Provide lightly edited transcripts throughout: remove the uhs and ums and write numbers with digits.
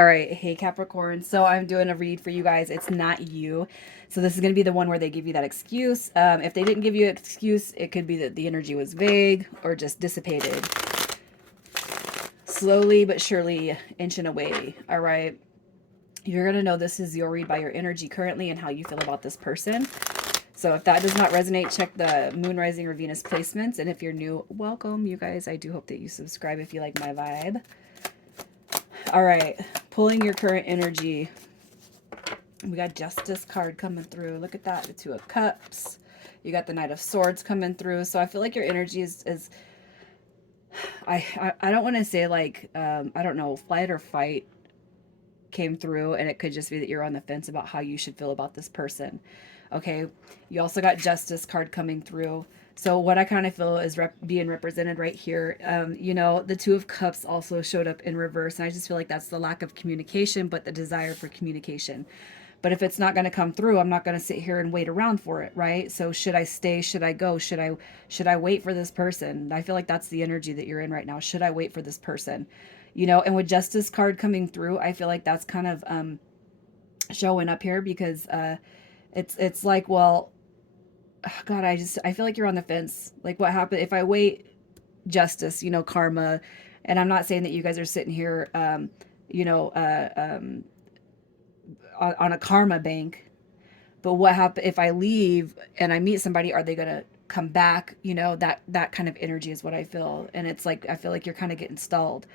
All right, hey Capricorn. So I'm doing a read for you guys. It's not you. So this is going to be the one where they give you that excuse. If they didn't give you an excuse, it could be that the energy was vague or just dissipated. Slowly but surely inching away. All right. You're going to know this is your read by your energy currently and how you feel about this person. So if that does not resonate, check the Moon, Rising, or Venus placements. And if you're new, welcome, you guys. I do hope that you subscribe if you like my vibe. All right, pulling your current energy. We got Justice card coming through. Look at that, the Two of Cups. You got the Knight of Swords coming through. So I feel like your energy is I don't want to say like, I don't know, flight or fight came through, and it could just be that you're on the fence about how you should feel about this person. Okay, you also got Justice card coming through. So what I kind of feel is being represented right here. You know, the Two of Cups also showed up in reverse, and I just feel like that's the lack of communication, but the desire for communication. But if it's not going to come through, I'm not going to sit here and wait around for it, right? So should I stay? Should I go? Should I wait for this person? I feel like that's the energy that you're in right now. Should I wait for this person? You know, and with Justice card coming through, I feel like that's kind of showing up here because it's like, well, God, I feel like you're on the fence. Like, what happened if I wait? Justice, you know, karma, and I'm not saying that you guys are sitting here, you know, on a karma bank. But what happen if I leave and I meet somebody? Are they gonna come back? You know, that kind of energy is what I feel, and it's like I feel like you're kind of getting stalled.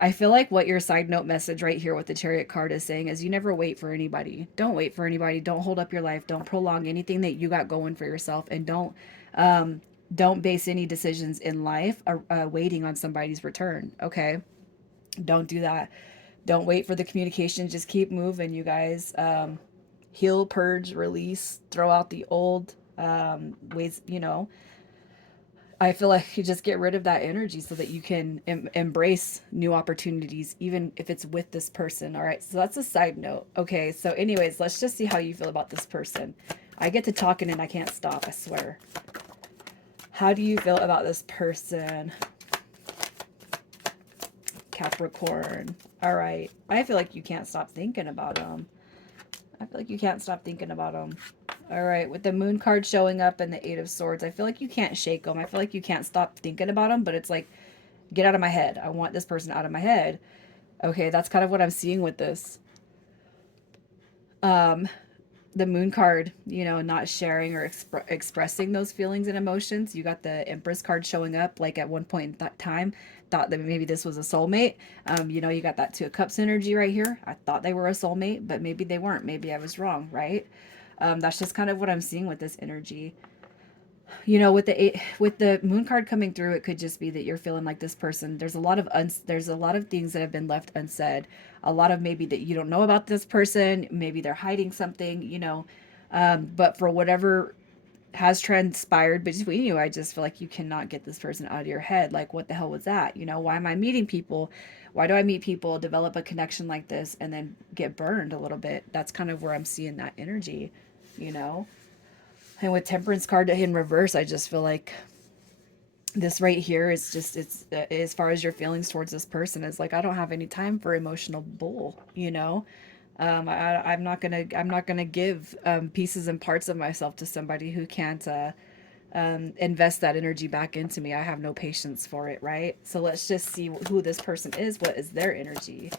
I feel like what your side note message right here with the Chariot card is saying is you never wait for anybody. Don't wait for anybody. Don't hold up your life. Don't prolong anything that you got going for yourself, and don't base any decisions in life waiting on somebody's return. Okay, don't do that. Don't wait for the communication. Just keep moving, you guys. Heal, purge, release, throw out the old ways. You know, I feel like you just get rid of that energy so that you can embrace new opportunities, even if it's with this person. All right. So that's a side note. Okay. So, anyways, let's just see how you feel about this person. I get to talking and I can't stop, I swear. How do you feel about this person? Capricorn. All right. I feel like you can't stop thinking about them. I feel like you can't stop thinking about them. All right, with the moon card showing up and the Eight of Swords, I feel like you can't shake them. I feel like you can't stop thinking about them, but it's like, get out of my head. I want this person out of my head. Okay, that's kind of what I'm seeing with this. Um, the moon card, you know, not sharing or expressing those feelings and emotions. You got the Empress card showing up, like at one point in that time, thought that maybe this was a soulmate. You know, you got that Two of Cups energy right here. I thought they were a soulmate, but maybe they weren't. Maybe I was wrong, right? That's just kind of what I'm seeing with this energy. You know, with the moon card coming through, it could just be that you're feeling like this person, there's a lot of things that have been left unsaid, a lot of maybe that you don't know about this person, maybe they're hiding something, you know, but for whatever has transpired between you, I just feel like you cannot get this person out of your head. Like, what the hell was that? You know, why am I meeting people? Why do I meet people, develop a connection like this, and then get burned a little bit? That's kind of where I'm seeing that energy, you know. And with Temperance card in reverse, I just feel like this right here is just, it's as far as your feelings towards this person is like, I don't have any time for emotional bull, you know. I'm not gonna give pieces and parts of myself to somebody who can't invest that energy back into me. I have no patience for it, right? So let's just see who this person is. What is their energy?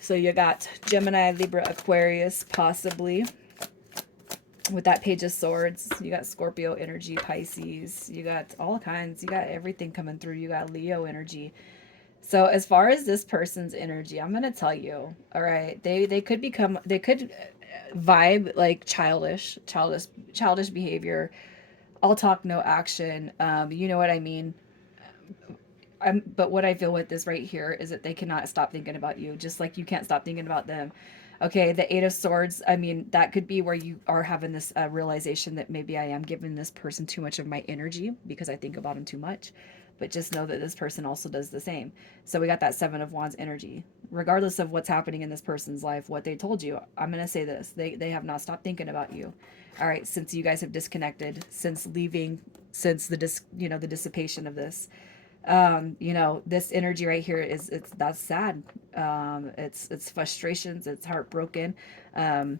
So you got Gemini, Libra, Aquarius, possibly. With that Page of Swords, you got Scorpio energy, Pisces, you got all kinds, you got everything coming through, you got Leo energy. So as far as this person's energy, I'm gonna tell you, all right, they could vibe like childish behavior, all talk no action. You know what I mean. But what I feel with this right here is that they cannot stop thinking about you, just like you can't stop thinking about them. Okay, the Eight of Swords, I mean, that could be where you are having this realization that maybe I am giving this person too much of my energy because I think about them too much. But just know that this person also does the same. So we got that Seven of Wands energy. Regardless of what's happening in this person's life, what they told you, I'm going to say this. They have not stopped thinking about you. All right, since you guys have disconnected, since leaving, since the dissipation of this. You know, this energy right here is, it's, that's sad. It's frustrations, it's heartbroken. um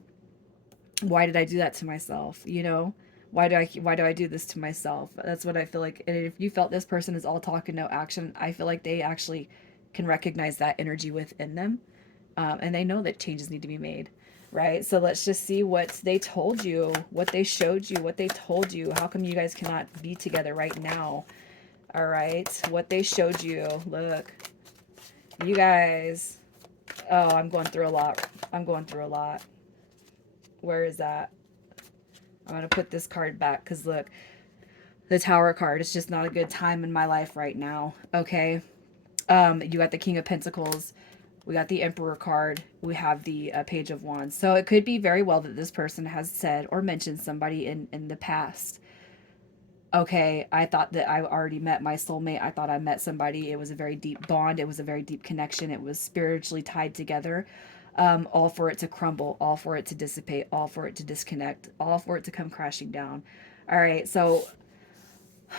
why did I do that to myself? You know, why do I do this to myself? That's what I feel like. And if you felt this person is all talk and no action, I feel like they actually can recognize that energy within them, and they know that changes need to be made. Right. So let's just see what they told you, what they showed you, what they told you. How come you guys cannot be together right now? All right. What they showed you. Look, you guys. Oh, I'm going through a lot. I'm going through a lot. Where is that? I'm going to put this card back because look, the Tower card. It's just not a good time in my life right now. Okay. You got the King of Pentacles. We got the Emperor card. We have the Page of Wands. So it could be very well that this person has said or mentioned somebody in the past. Okay, I thought that I already met my soulmate. I thought I met somebody. It was a very deep bond. It was a very deep connection. It was spiritually tied together. All for it to crumble, all for it to dissipate, all for it to disconnect, all for it to come crashing down. All right, so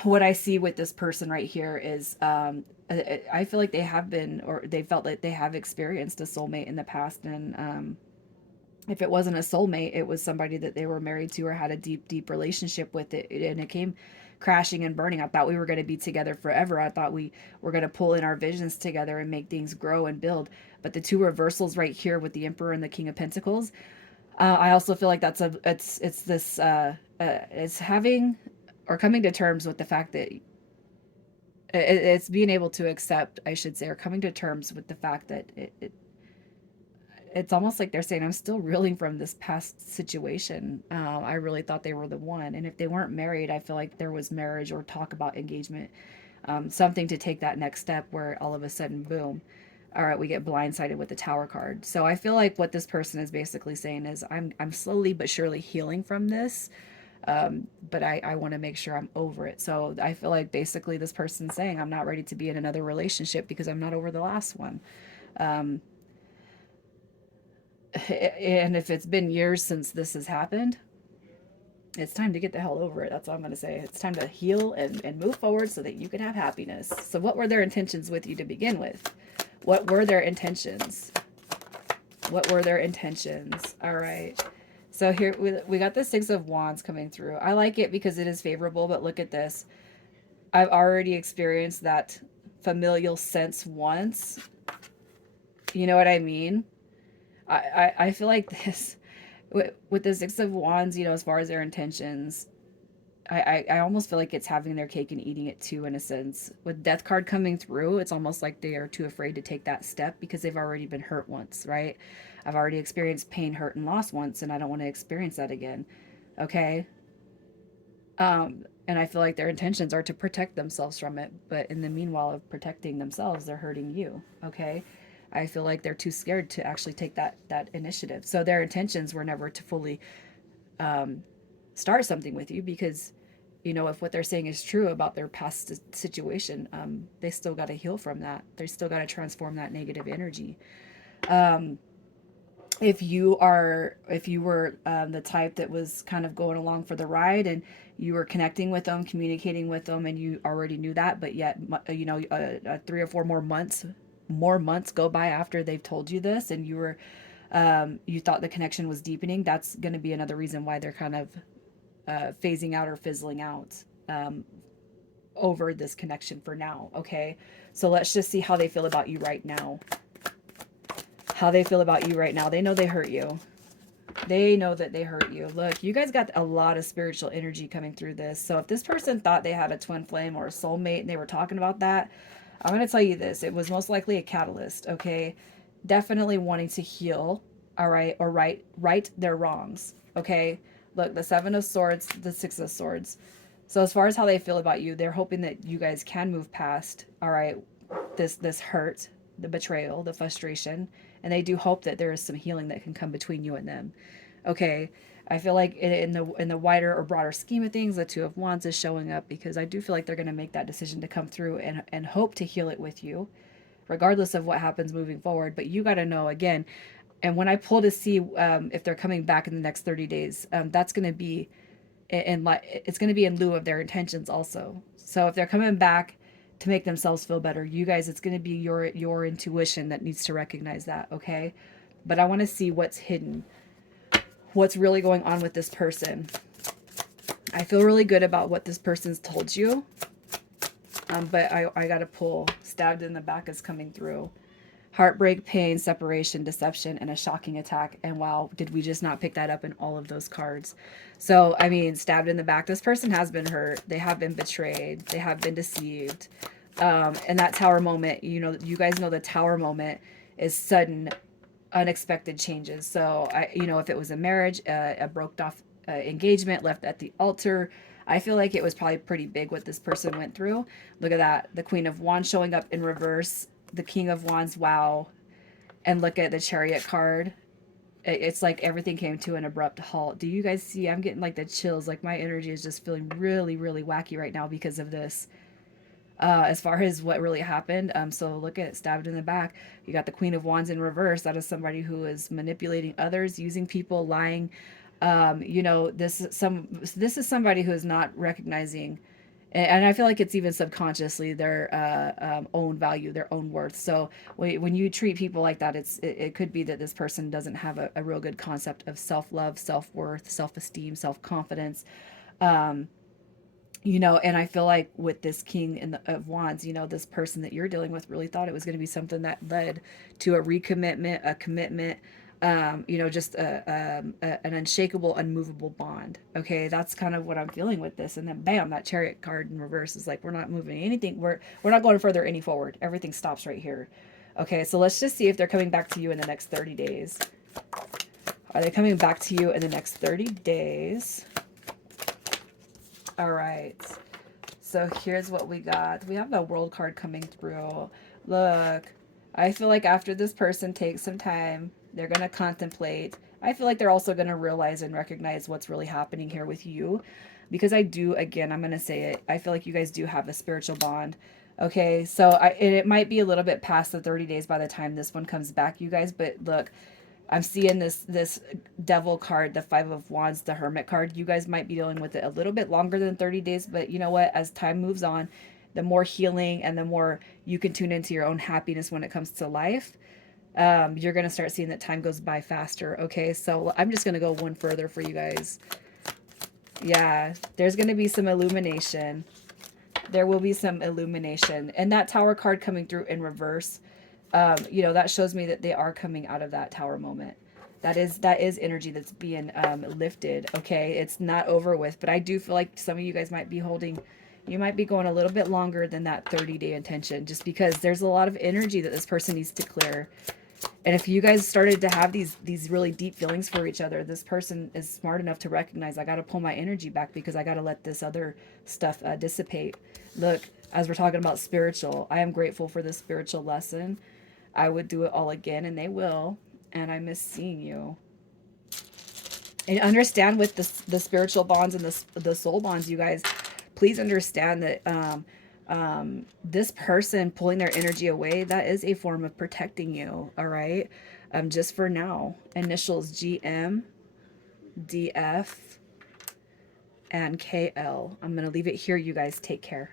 what I see with this person right here is I feel like they have been, or they felt like they have experienced a soulmate in the past. And if it wasn't a soulmate, it was somebody that they were married to or had a deep, deep relationship with it. And it came crashing and burning. I thought we were going to be together forever. I thought we were going to pull in our visions together and make things grow and build. But the two reversals right here with the Emperor and the King of Pentacles, I also feel like that's it's this it's having or coming to terms with the fact that it's being able to accept, I should say, or coming to terms with the fact that it's almost like they're saying, I'm still reeling from this past situation. I really thought they were the one. And if they weren't married, I feel like there was marriage or talk about engagement, something to take that next step where all of a sudden, boom, all right, we get blindsided with the Tower card. So I feel like what this person is basically saying is, I'm slowly but surely healing from this. But I want to make sure I'm over it. So I feel like basically this person's saying, I'm not ready to be in another relationship because I'm not over the last one. Um, and if it's been years since this has happened, it's time to get the hell over it. That's all I'm going to say. It's time to heal and move forward so that you can have happiness. So what were their intentions with you to begin with? What were their intentions? What were their intentions? All right. So here we got the Six of Wands coming through. I like it because it is favorable, but look at this. I've already experienced that familial sense once. You know what I mean? I feel like this, with the Six of Wands, you know, as far as their intentions, I almost feel like it's having their cake and eating it too, in a sense. With Death card coming through, it's almost like they are too afraid to take that step because they've already been hurt once, right? I've already experienced pain, hurt, and loss once, and I don't want to experience that again. Okay. And I feel like their intentions are to protect themselves from it, but in the meanwhile of protecting themselves, they're hurting you. Okay. I feel like they're too scared to actually take that initiative. So their intentions were never to fully um, start something with you because, you know, if what they're saying is true about their past situation, they still got to heal from that. They still got to transform that negative energy. Um, if you were the type that was kind of going along for the ride and you were connecting with them, communicating with them, and you already knew that, but yet, you know, 3 or 4 more months go by after they've told you this, and you were you thought the connection was deepening, that's going to be another reason why they're kind of phasing out or fizzling out over this connection for now. Okay, so let's just see how they feel about you right now. How they feel about you right now. They know they hurt you. They know that they hurt you. Look, you guys got a lot of spiritual energy coming through this. So if this person thought they had a twin flame or a soulmate and they were talking about that, I'm going to tell you this. It was most likely a catalyst, okay? Definitely wanting to heal, all right, or right their wrongs, okay? Look, the Seven of Swords, the Six of Swords. So as far as how they feel about you, they're hoping that you guys can move past, all right, this hurt, the betrayal, the frustration, and they do hope that there is some healing that can come between you and them. Okay, I feel like in the wider or broader scheme of things, the Two of Wands is showing up because I do feel like they're going to make that decision to come through and hope to heal it with you, regardless of what happens moving forward. But you got to know again, and when I pull to see if they're coming back in the next 30 days, that's going to be it's going to be in lieu of their intentions also. So if they're coming back, to make themselves feel better. You guys, it's going to be your intuition that needs to recognize that, okay? But I want to see what's hidden. What's really going on with this person. I feel really good about what this person's told you. But I got to pull. Stabbed in the back is coming through. Heartbreak, pain, separation, deception, and a shocking attack. And wow, did we just not pick that up in all of those cards? So, I mean, stabbed in the back. This person has been hurt. They have been betrayed. They have been deceived. And that tower moment, you know, you guys know the tower moment is sudden, unexpected changes. So, you know, if it was a marriage, a broke off engagement left at the altar, I feel like it was probably pretty big what this person went through. Look at that. The Queen of Wands showing up in reverse. The King of Wands, wow. And look at the Chariot card. It's like everything came to an abrupt halt. Do you guys see? I'm getting like the chills. Like my energy is just feeling really, really wacky right now because of this. As far as what really happened. So look at stabbed in the back. You got the Queen of Wands in reverse. That is somebody who is manipulating others, using people, lying. You know, this is somebody who is not recognizing, and I feel like it's even subconsciously their own value, their own worth. So when you treat people like that, it could be that this person doesn't have a real good concept of self-love, self-worth, self-esteem, self-confidence. You know, and I feel like with this King of Wands, you know, this person that you're dealing with really thought it was going to be something that led to a recommitment, a commitment, you know, just an unshakable, unmovable bond. Okay, that's kind of what I'm feeling with this. And then bam, that Chariot card in reverse is like, we're not moving anything. We're not going further any forward. Everything stops right here. Okay, so let's just see if they're coming back to you in the next 30 days. Are they coming back to you in the next 30 days? All right. So here's what we got. We have the World card coming through. Look, I feel like after this person takes some time, they're going to contemplate. I feel like they're also going to realize and recognize what's really happening here with you. Because I do, again, I'm going to say it. I feel like you guys do have a spiritual bond. Okay, so it might be a little bit past the 30 days by the time this one comes back, you guys. But look, I'm seeing this devil card, the Five of Wands, the Hermit card. You guys might be dealing with it a little bit longer than 30 days, but you know what? As time moves on, the more healing and the more you can tune into your own happiness when it comes to life, you're going to start seeing that time goes by faster. Okay, so I'm just going to go one further for you guys. Yeah, there's going to be some illumination. There will be some illumination. And that Tower card coming through in reverse, you know, that shows me that they are coming out of that tower moment. That is energy that's being lifted. Okay, it's not over with, but I do feel like some of you guys might be holding, you might be going a little bit longer than that 30-day intention, just because there's a lot of energy that this person needs to clear. And if you guys started to have these really deep feelings for each other, this person is smart enough to recognize, I got to pull my energy back because I got to let this other stuff dissipate. Look, as we're talking about spiritual, I am grateful for this spiritual lesson. I would do it all again, and they will. And I miss seeing you. And understand with the spiritual bonds and the soul bonds, you guys, please understand that this person pulling their energy away, that is a form of protecting you. All right. Just for now, initials GM, DF, and KL. I'm going to leave it here. You guys take care.